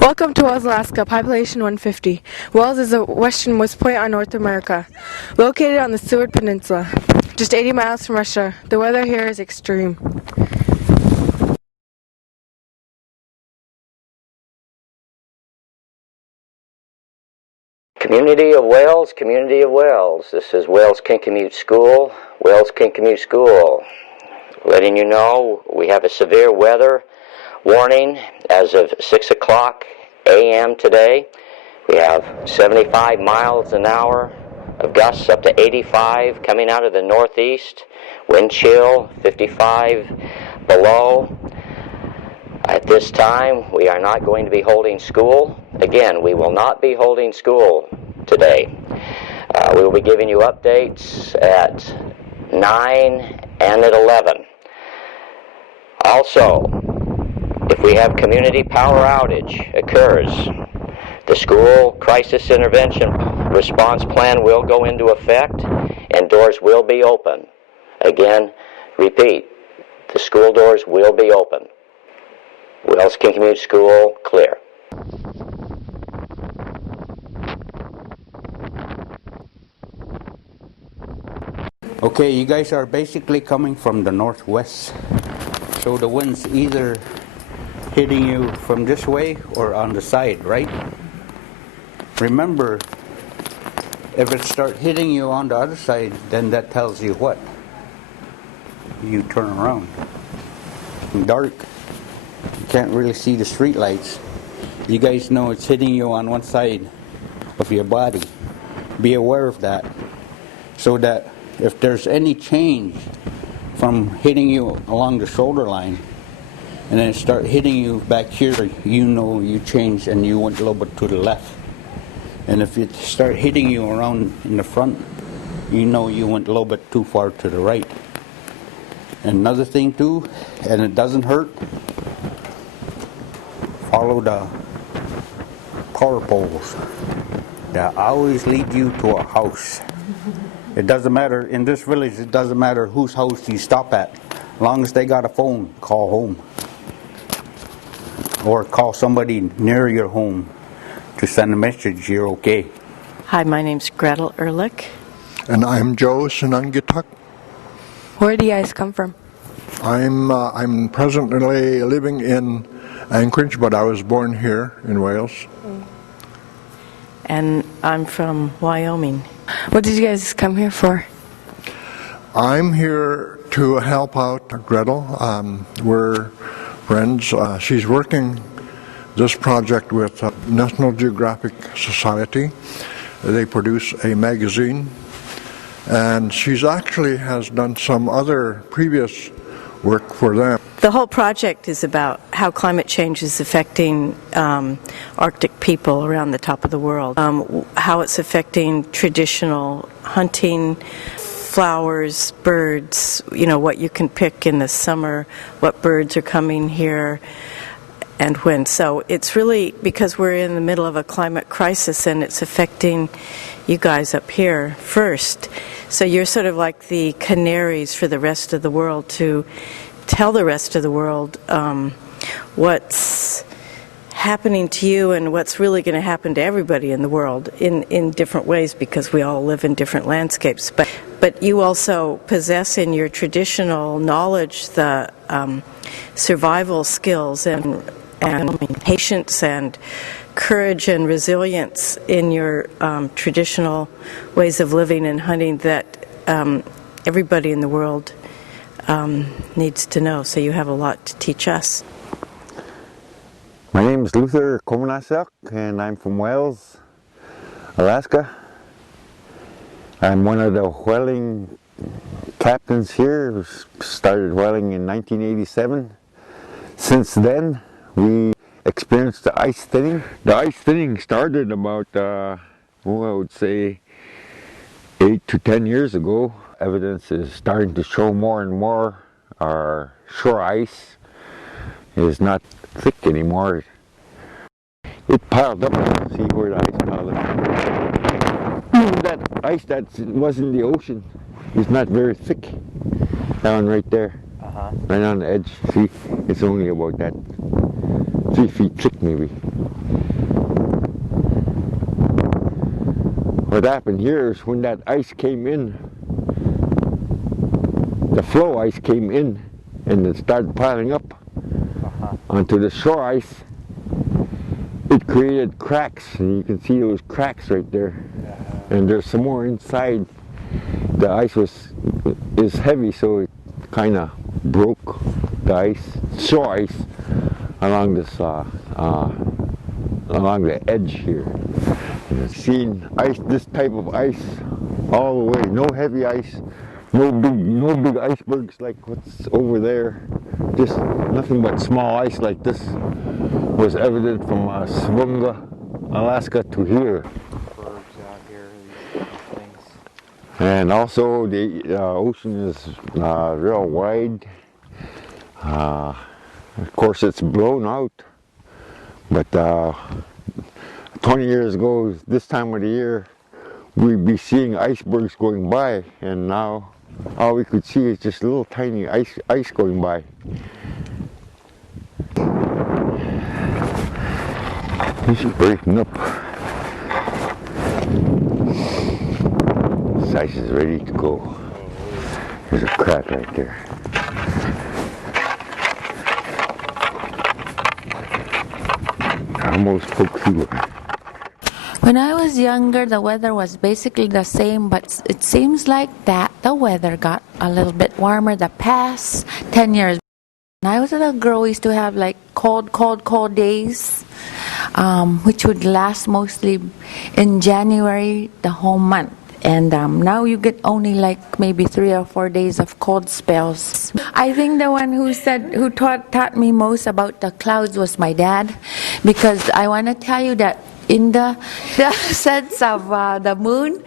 Welcome to Wells, Alaska, population 150. Wells is the westernmost point on North America, located on the Seward Peninsula, just 80 miles from Russia. The weather here is extreme. Community of Wales, Community of Wales. This is Wales Kincommute School, Wales Kincommute School. Letting you know we have a severe weather warning as of 6 o'clock a.m. today. We have 75 miles an hour of gusts up to 85 coming out of the northeast. Wind chill 55 below. At this time, we are not going to be holding school. Again, we will not be holding school today. We will be giving you updates at 9 and at 11. Also, if we have community power outage occurs, the school crisis intervention response plan will go into effect and doors will be open. Again, repeat, the school doors will be open. Wells Kincommute School, clear. Okay, you guys are basically coming from the northwest. So the wind's either hitting you from this way or on the side, right? Remember, if it starts hitting you on the other side, then that tells you what? You turn around. Dark. You can't really see the street lights. You guys know it's hitting you on one side of your body. Be aware of that. So that if there's any change from hitting you along the shoulder line and then start hitting you back here, you know you changed and you went a little bit to the left. And if it start hitting you around in the front, you know you went a little bit too far to the right. Another thing too, and it doesn't hurt, follow the power poles. That always lead you to a house. It doesn't matter, in this village, it doesn't matter whose house you stop at. As long as they got a phone, call home. Or call somebody near your home to send a message you're okay. Hi, my name's Gretel Ehrlich. And I'm Joe Sinangituk. Where do you guys come from? I'm presently living in Anchorage, but I was born here in Wales. And I'm from Wyoming. What did you guys come here for? I'm here to help out Gretel. We're friends. She's working this project with National Geographic Society. They produce a magazine. And she's actually has done some other previous work for them. The whole project is about how climate change is affecting Arctic people around the top of the world, how it's affecting traditional hunting, flowers, birds, you know, what you can pick in the summer, what birds are coming here, and when. So it's really because we're in the middle of a climate crisis and it's affecting you guys up here first. So you're sort of like the canaries for the rest of the world to tell the rest of the world what's happening to you and what's really going to happen to everybody in the world in different ways, because we all live in different landscapes. But you also possess in your traditional knowledge the survival skills and patience and courage and resilience in your traditional ways of living and hunting that everybody in the world needs to know. So you have a lot to teach us. My name is Luther Komanasuk, and I'm from Wales, Alaska. I'm one of the whaling captains here who started whaling in 1987. Since then, we experienced the ice thinning. The ice thinning started about, I would say, 8 to 10 years ago. Evidence is starting to show more and more. Our shore ice is not thick anymore. It piled up. See where the ice piled up. That ice that was in the ocean is not very thick. That one right there. Right on the edge. See, it's only about that 3 feet thick maybe. What happened here is when that ice came in, the flow ice came in and it started piling up onto the shore ice. It created cracks, and you can see those cracks right there. And there's some more inside. The ice is heavy, so it kind of broke the ice, shore ice, along this along the edge here. And I've seen ice, this type of ice, all the way. No heavy ice, no big icebergs like what's over there. Just nothing but small ice like this was evident from Swunga, Alaska to here. And also the ocean is real wide. Of course it's blown out, but 20 years ago, this time of the year, we'd be seeing icebergs going by, and now all we could see is just little tiny ice going by. It's breaking up. This ice is ready to go. There's a crack right there. I almost poked through it. When I was younger, the weather was basically the same, but it seems like that the weather got a little bit warmer the past 10 years. When I was a little girl, we used to have like cold days, which would last mostly in January, the whole month. And now you get only like maybe 3 or 4 days of cold spells. I think the one who taught me most about the clouds was my dad, because I want to tell you that in the sense of the moon,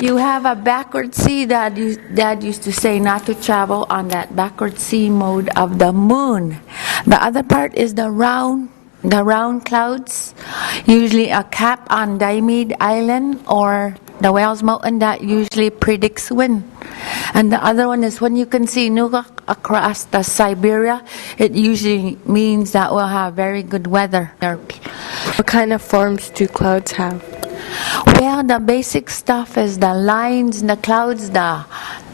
you have a backward sea. Dad used to say not to travel on that backward sea mode of the moon. The other part is the round clouds, usually a cap on Diomede Island or the Wales Mountain, that usually predicts wind. And the other one is when you can see Nukak across the Siberia, it usually means that we'll have very good weather. What kind of forms do clouds have? Well, the basic stuff is the lines in the clouds, the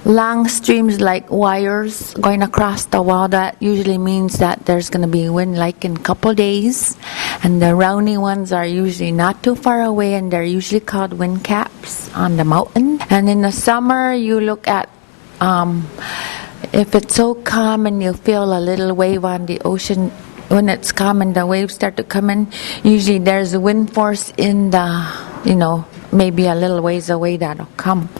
long streams like wires going across the wall. That usually means that there's going to be wind like in a couple days. And the roundy ones are usually not too far away, and they're usually called wind caps on the mountain. And in the summer, you look at if it's so calm and you feel a little wave on the ocean. When it's calm and the waves start to come in, usually there's a wind force in the, maybe a little ways away that'll come.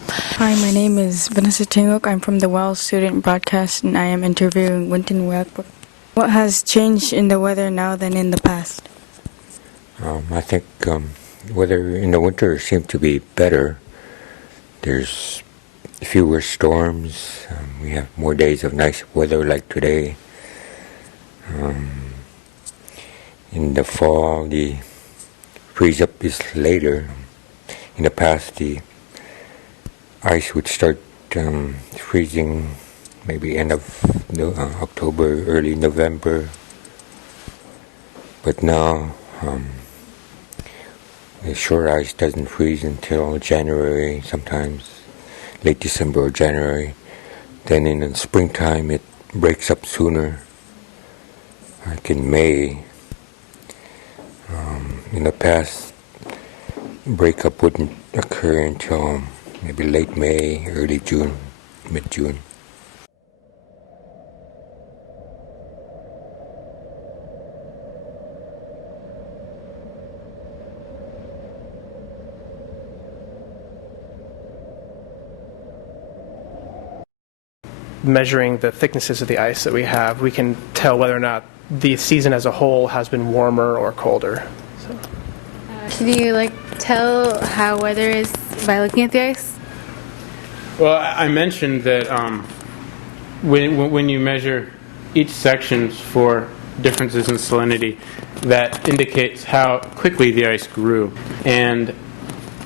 Hi, my name is Vanessa Tingok. I'm from the Wells Student Broadcast, and I am interviewing Winton Welkbrook. What has changed in the weather now than in the past? I think weather in the winter seems to be better. There's fewer storms. We have more days of nice weather like today. In the fall, the freeze up is later. In the past, the ice would start freezing maybe end of October, early November. But now, the shore ice doesn't freeze until January, sometimes late December or January. Then in the springtime, it breaks up sooner, like in May. In the past, breakup wouldn't occur until maybe late May, early June, mid-June. Measuring the thicknesses of the ice that we have, we can tell whether or not the season as a whole has been warmer or colder. So. Can you tell how weather is by looking at the ice? Well, I mentioned that when you measure each sections for differences in salinity, that indicates how quickly the ice grew. And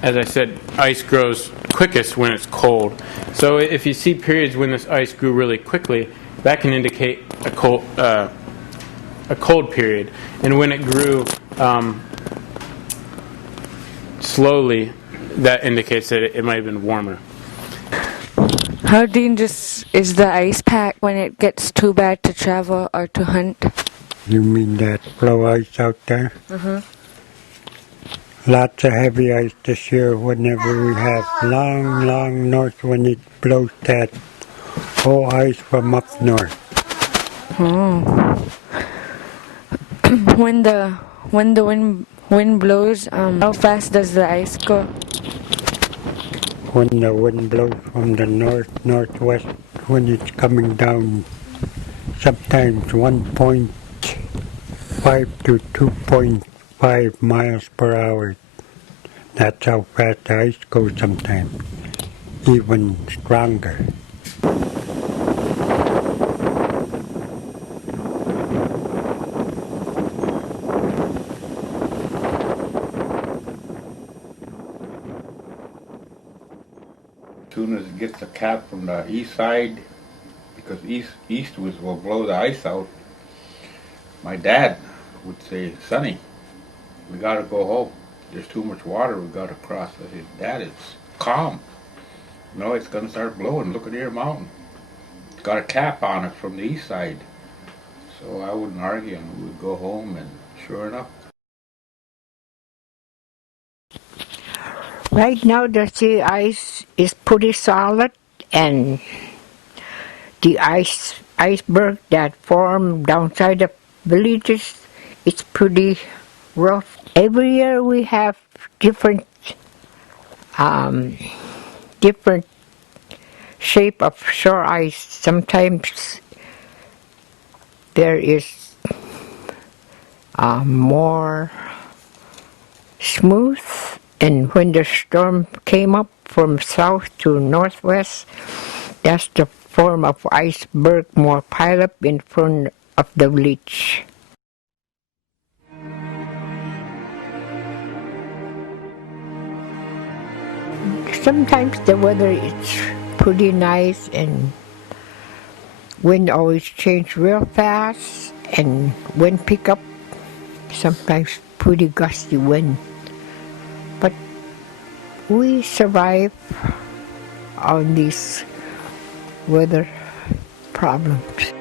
as I said, ice grows quickest when it's cold. So if you see periods when this ice grew really quickly, that can indicate a a cold period. And when it grew slowly, that indicates that it might have been warmer. How dangerous is the ice pack when it gets too bad to travel or to hunt? You mean that floe ice out there? Lots of heavy ice this year whenever we have long north when it blows that whole ice from up north. When the wind blows, how fast does the ice go? When the wind blows from the northwest, when it's coming down, sometimes 1.5 to 2.5 miles per hour. That's how fast the ice goes sometimes, even stronger. As soon as it gets a cap from the east side, because east will blow the ice out, my dad would say, "Sonny, we gotta go home. There's too much water we gotta cross." I said, "Dad, it's calm. No, it's gonna start blowing. Look at your mountain. It's got a cap on it from the east side." So I wouldn't argue, and we would go home, and sure enough. Right now, the sea ice is pretty solid, and the iceberg that form downside the villages, it's pretty rough. Every year we have different shape of shore ice. Sometimes there is more smooth, and when the storm came up from south to northwest, that's the form of iceberg more pile up in front of the village. Sometimes the weather is pretty nice, and wind always change real fast, and wind pick up, sometimes pretty gusty wind. But we survive on these weather problems.